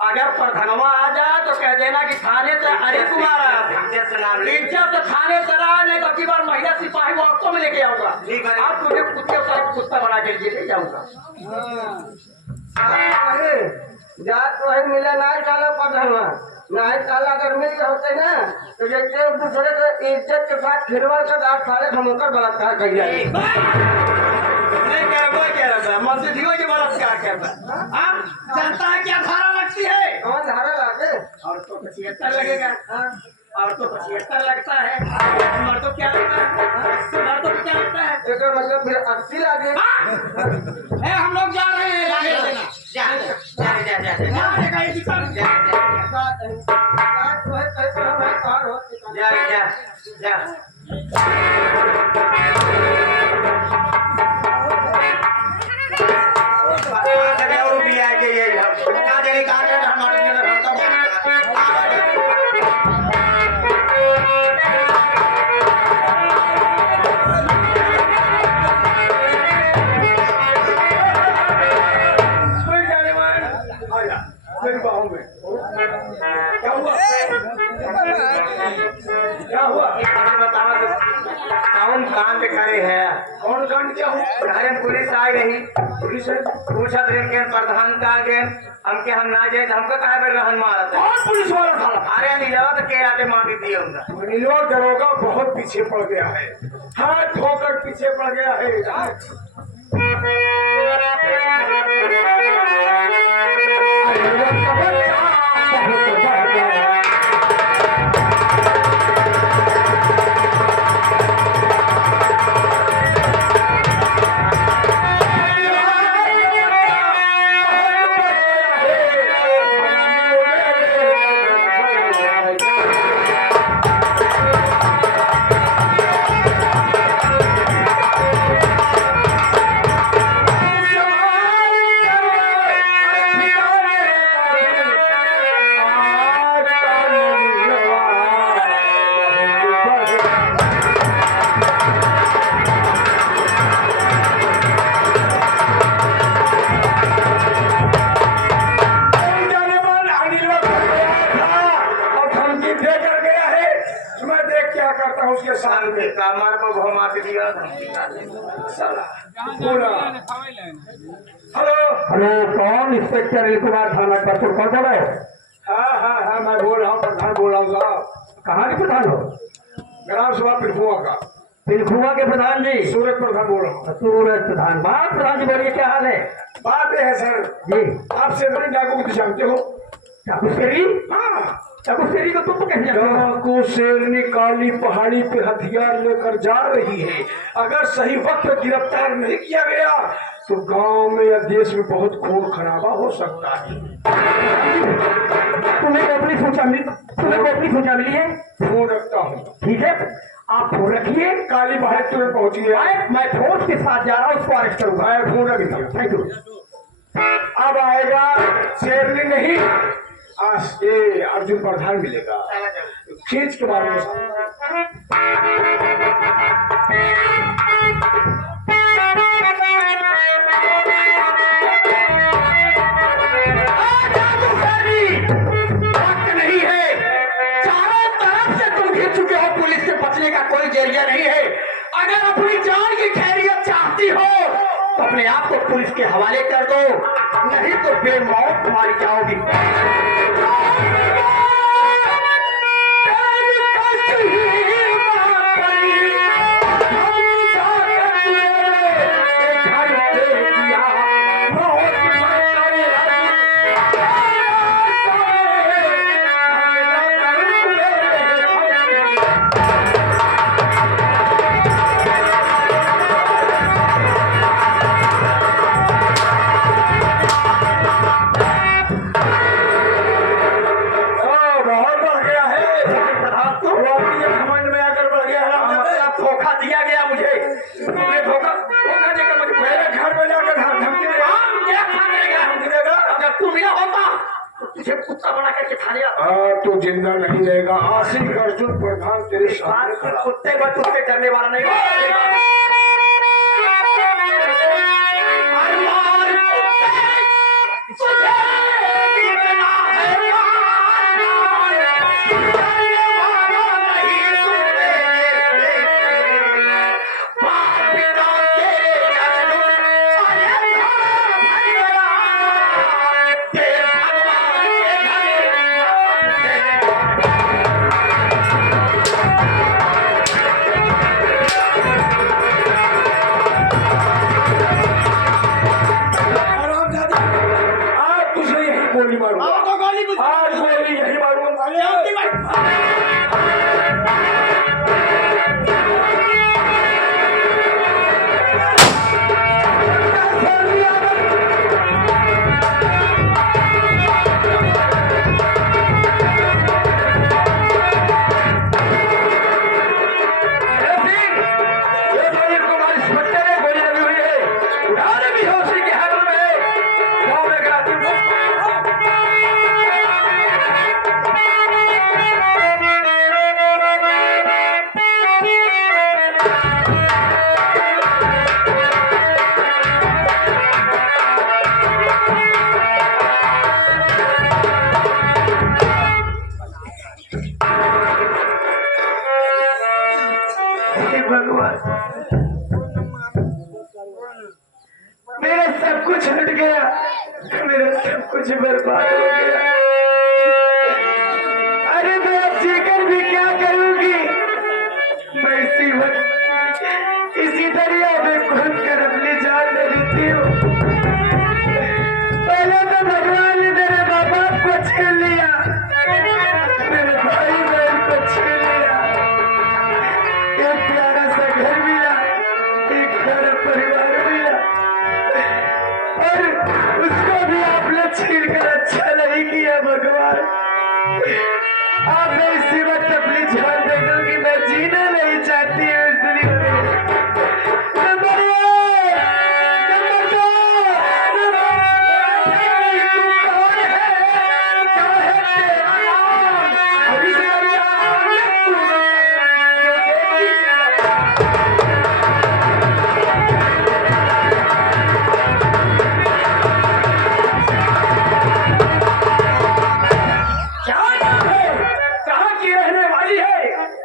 अगर प्रधानवा आ जाए तो कह देना कि थाने से अरे कुमार आया था, इज्जत थाने से रहा, नहीं तो की बार महिला सिपाही वो ऑटो में लेके आऊंगा। अब तुझे कुत्ते कुत्ता बना के लिए ले जाऊंगा। जात तो है मिला नहीं साला प्रधानवा, नहीं साला अगर मिल होते ना तो जैसे एक दूसरे के इज्जत के साथ खिलवाड़ कर आज साले धमकर बलात्कार कर दिया। मस्जिदों के बलात्कार करता जनता है क्या धारा लगती है? कौन धारा लागे? और तो 75 लगेगा, और तो 75 लगता है, मर्दों क्या लगता है? मर्दों को क्या लगता है? एक मतलब फिर 80 लागे। हम लोग जा रहे हैं, कौन कांड क्या हुआ? पुलिस आ गई, पुलिस पूछा प्रधान का हमके हम ना जाए हमको कहा बेर रहन मारा था। कौन पुलिस वाला था? अरे नीलवा तो के आते माफी दिए होगा। नीलवा दरोगा बहुत पीछे पड़ गया है, हाथ धोकर पीछे पड़ गया है। उसके सामने कामार को घुमा के दिया। हेलो हेलो, कौन? इंस्पेक्टर अनिल कुमार थाना कपूर कौन बोल रहे हो? हाँ मैं बोल रहा हूँ, प्रधान बोल रहा हूँ साहब। कहाँ के प्रधान हो? ग्राम सभा पिलखुआ का पिलखुआ के प्रधान जी? सूरज प्रधान बोल रहा हूँ। सूरज प्रधान, बात प्रधान जी बोलिए, क्या हाल है? बात यह है सर जी, आप शेरनी डाकू को जानते हो? चाकूशेरी? हाँ, चाकूशेरी को तुम तो कैसे जानते हो? डाकू शेरनी काली पहाड़ी पे हथियार लेकर जा रही है। अगर सही वक्त गिरफ्तार नहीं किया गया तो गांव में या देश में बहुत खून खराबा हो सकता है। तुम्हें अपनी सूचना मिली है? फोन रखता हूँ। ठीक है, आप फोन रखिए, काली पहाड़ी तुरंत पहुंचिए। मैं फोर्स के साथ जा रहा हूँ, उसको अरेस्ट करूंगा। मैं फोन रख दिया। Thank you. अब आएगा शेरनी नहीं, आज ये अर्जुन प्रधान मिलेगा, खींच के मारूंगा। कोई जरिया नहीं है। अगर अपनी जान की खैरियत चाहती हो तो अपने आप को पुलिस के हवाले कर दो, नहीं तो बेमौत मारी जाओगी। तो जिंदा नहीं रहेगा। आशिक अर्जुन प्रधान तेरे साथ कुत्ते बच्चे डरने वाला नहीं। गोली मारूंगा, आओ तो गोली बुझ आज गोली यही मारूंगा। अरे आओ कि भाई ये शरीर को हमारी सुरक्षा में गोली लगी हुई है, उठाने भी हो उसी के हाथ में। गाँव में कराती हूँ। हे भगवान, मेरा सब कुछ हट गया, मेरा सब कुछ बर्बाद हो गया। अरे मैं अब जीकर भी क्या करूंगी? मैं इसी वक्त इसी दरिया में कूद कर अपनी जान दे देती हूँ। पहले तो भगवान ने मेरे माँ बाप को छीन लिया, मेरे भाई बहन को छीन लिया, एक प्यारा सा घर मिला, एक प्यारा परिवार मिला, और उसको भी आपने छीन कर अच्छा नहीं किया। भगवान, आप मैं इसी वक्त अपनी जान दे दूंगी, मैं जीना नहीं चाहती हूँ इस दुनिया में। नंबर एक, नंबर दो, तू कौन है? क्या है तेरा नाम? अभी से अभी क्या नाम है? कहाँ की रहने वाली है?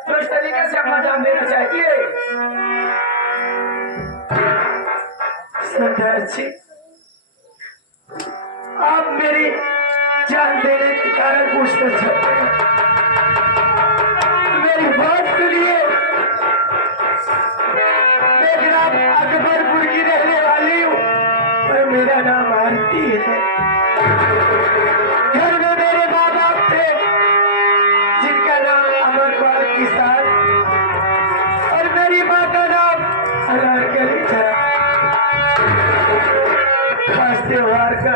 तो इस तरीके से अपना नाम देना चाहती है। सरदार जी, आप मेरी जान देने के कारण पूछना चाहते हैं? मेरी बात सुनिए। मैं ग्राम अकबरपुर की रहने वाली हूँ और मेरा नाम आरती है। घर में मेरे माँ बाप थे जिनका नाम अमरपाल किसान और मेरी माँ का नाम अनारकली था। खास त्योहार का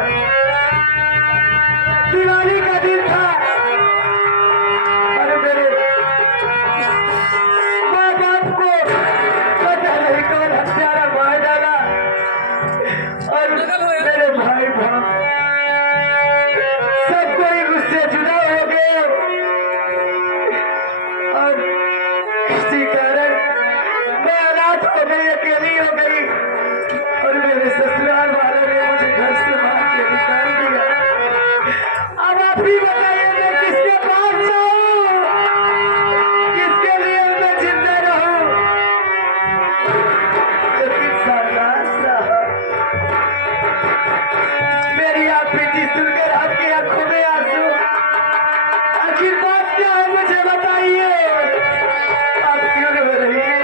दिवाली का दिन था और मेरे माँ बाप को पता नहीं कौन हत्यारा मार डाला और मेरे भाई बहन सब कोई मुझसे जुदा हो गए और इसी कारण मैं अनाथ हो गई, अकेली हो गई और मेरे ससुराल वालों ने मुझे घर से बाहर के निकाल दिया। अब आप ही बताइए मैं किसके पास जाऊं? किसके लिए मैं जिंदा रहूं? लेकिन सरदार साहब, मेरी आप बेटी सुनकर आपकी आंखों में आंसू, आखिर बात क्या है मुझे बताइए? आप क्यों रो रही है?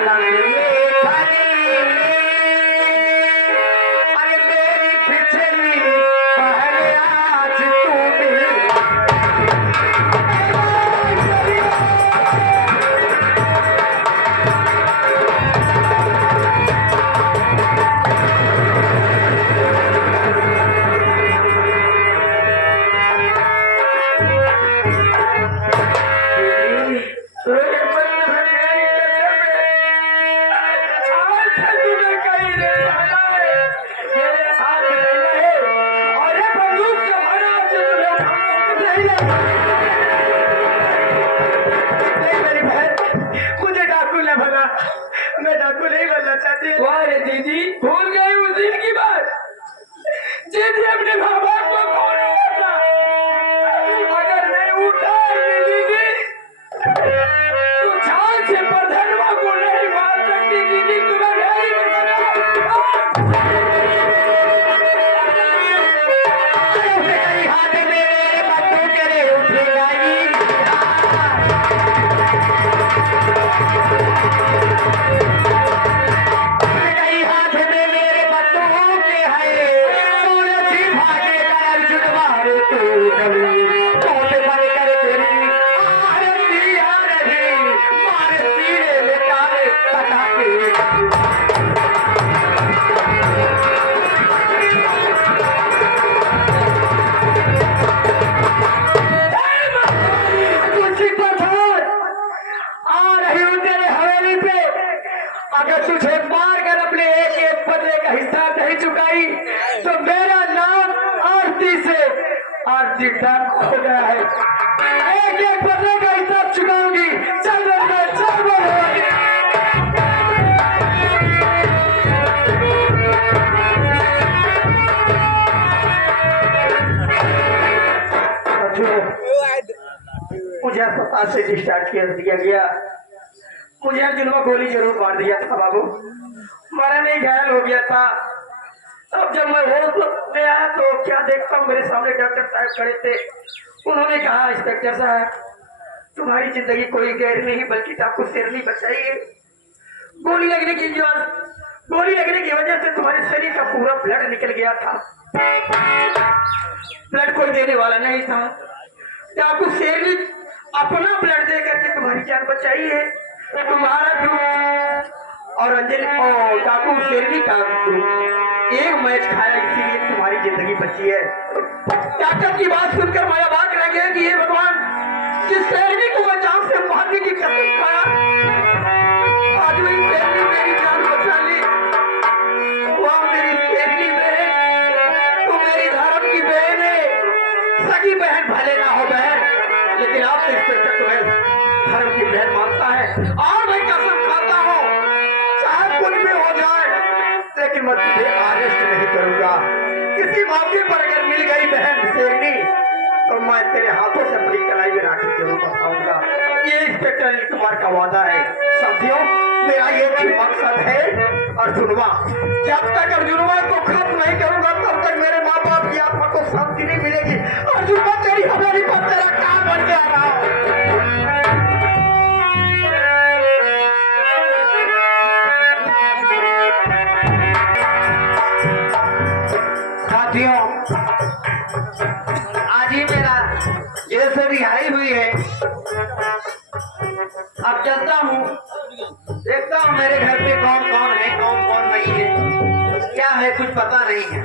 पलंग में खड़ी, अरे मेरी पिछली पहले आज तू मिल। मुझे डाकू न बना, मैं डाकू नहीं बनना चाहती। अरे दीदी भूल गई उस दिन की बात। दीदी अपने माँ बाप को कौन उठाता? अगर नहीं उठा दीदी तो जान से प्रधनवा को नहीं मार सकती। दीदी तुम्हें नहीं हाथ में बंदूक करे उठेगा हाथ में मेरे बंदूक है, तुलसी भागे कर जुटवारे तू डली, टूट भर कर तेरी आरती आ रही, मार सीने में तारे सटा के। अगर तुझे मार कर अपने एक एक बदले का हिसाब नहीं चुकाई तो मेरा नाम आरती से आरती डाक हो गया है। एक एक बदले का हिसाब चुकाऊंगी। चल चल बोलो। मुझे अस्पताल से डिस्चार्ज कर दिया गया। मुझे जुल्मा गोली जरूर मार दिया था बाबू, मारा नहीं, घायल हो गया था। अब जब मैं होश में आया तो क्या देखता हूँ मेरे सामने डॉक्टर साहब खड़े थे। उन्होंने कहा इंस्पेक्टर साहब तुम्हारी जिंदगी कोई गैर नहीं बल्कि आपको शेरनी बचाई है। गोली लगने की वजह से तुम्हारे शरीर का पूरा ब्लड निकल गया था। ब्लड कोई देने वाला नहीं था। आपको शेरनी अपना ब्लड दे करके तुम्हारी जान बचाई है। तुम्हारा ग्रुप और अंजलि और डाकू शेरनी का ग्रुप एक मैच खाया, इसीलिए तुम्हारी जिंदगी बची है। डॉक्टर की बात सुनकर मैं अबाक रह गया कि ये भगवान जिस शेरनी को मैं जान से मारने की कसम खाया, आज वही शेरनी मेरी जान बचा ली। वह मेरी शेरनी बहन, तो मेरी धर्म की बहन है। सगी बहन भले ना हो बहन, लेकिन आप इंस्पेक्टर तुम्हें धर्म की बहन मानता है और मैं कसम खाता हूँ चाहे कुछ भी हो जाए लेकिन मैं तुझे अरेस्ट नहीं करूंगा। किसी मौके पर अगर मिल गई बहन शेरनी तो मैं तेरे हाथों से अपनी कलाई में राखी जरूर बताऊंगा। ये इंस्पेक्टर अनिल कुमार का वादा है। साथियों मेरा एक ही मकसद है अर्जुनवा। जब तक अर्जुनवा को खत्म नहीं करूंगा तब तक मेरे माँ बाप की आत्मा को शांति नहीं मिलेगी। अर्जुनवा तेरी हवेली पर तेरा काम बन के आ रहा हूँ। साथियों आज ही मेरा जेल से रिहाई हुई है। अब चलता हूँ, देखता हूँ मेरे घर पे कौन कौन है कौन कौन नहीं है, क्या है कुछ पता नहीं है।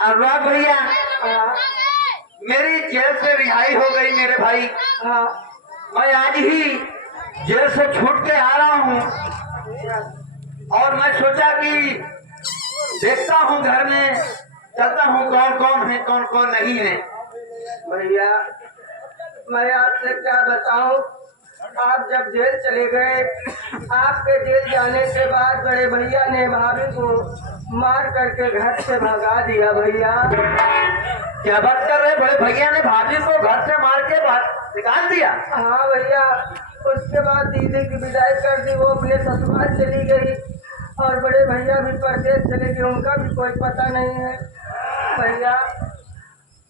अनुराग भैया, हाँ, मेरी जेल से रिहाई हो गई मेरे भाई। हाँ, मैं आज ही जेल से छूट के आ रहा हूँ और मैं सोचा कि देखता हूँ घर में, चलता हूँ कौन कौन है कौन कौन नहीं है। भैया मैं आपसे क्या बताऊं, आप जब जेल चले गए, आपके जेल जाने के बाद बड़े भैया ने भाभी को मार करके घर से भगा दिया। भैया क्या बात कर रहे? बड़े भैया ने भाभी को घर से मार के बाहर निकाल दिया? हाँ भैया, उसके बाद दीदी की विदाई कर दी, वो अपने ससुराल चली गई और बड़े भैया भी परदेश चले गए, उनका भी कोई पता नहीं है। भैया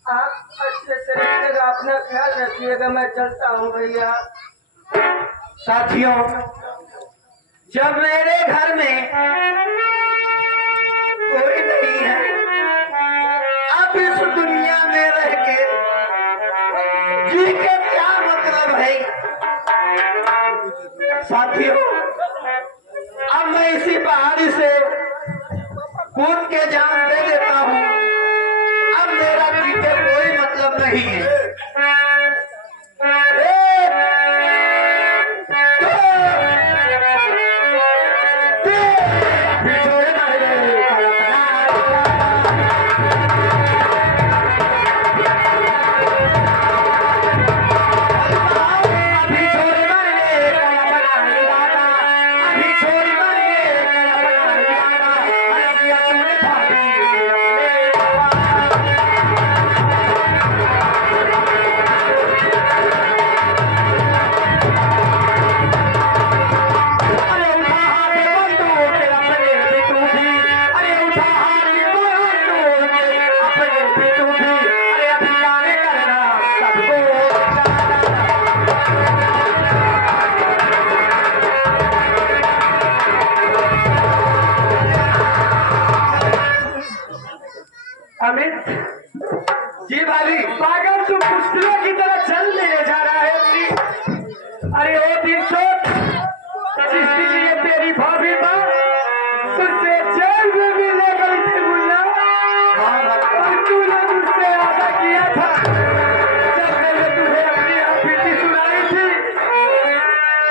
आप अच्छे से रहिएगा, अपना ख्याल रखिएगा, मैं चलता हूँ भैया। साथियों, जब मेरे घर में कोई नहीं है, अब इस दुनिया में रह के जी के क्या मतलब है? साथियों, अब मैं इसी पहाड़ी से कूद के जान दे देता हूँ। अब मेरा जी के कोई मतलब नहीं है। अमित जी भाभी, पागल तू पुस्तलों की तरह चल ले जा रहा है अपनी। अरे ओ दिन सोच, जिसके लिए तेरी भाभी माँ तुझसे जेल में भी ले गई थी मुन्ना, और तूने मुझसे वादा किया था जब मैंने तुझे अपनी बीती सुनाई थी,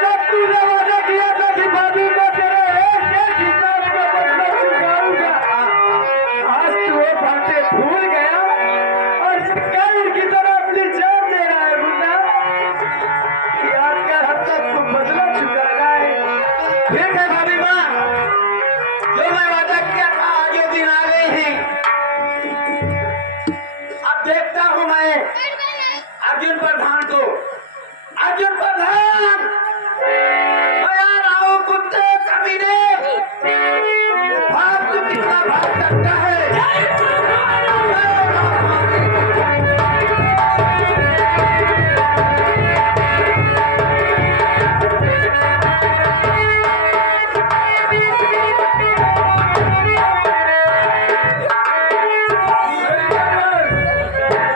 तब तूने वादा किया था कि भाभी मैं तेरे एक एक हिसाब का बदला चुकाऊंगा। आज तू वो बातें भूल गया और कल की तरह अपनी जान दे रहा है मुन्ना। याद कर, अब तक तू बदला चुकाना है। ठीक है भाभी माँ, जो मैं वादा किया था आज वो दिन आ गए हैं। अब देखता हूँ मैं अर्जुन प्रधान को। अर्जुन प्रधान, मैं आ रहा हूँ कुत्ते कमीने, भाग तू कितना भाग सकता है?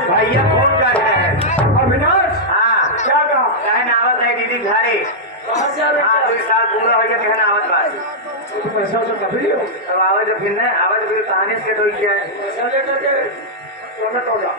भैया फोन करते हैं। अविनाश, हाँ, क्या कहा? कहन आवत है दीदी घरे। कहाँ जा रहे हाँ, हो? 2 साल पूरा हो गया कहन आवत बात। तुम ऐसा तो कभी हो? अब आवाज फिर न आवाज फिर कहानी से तो क्या है? ऐसा लेकर के सोना तोड़ा।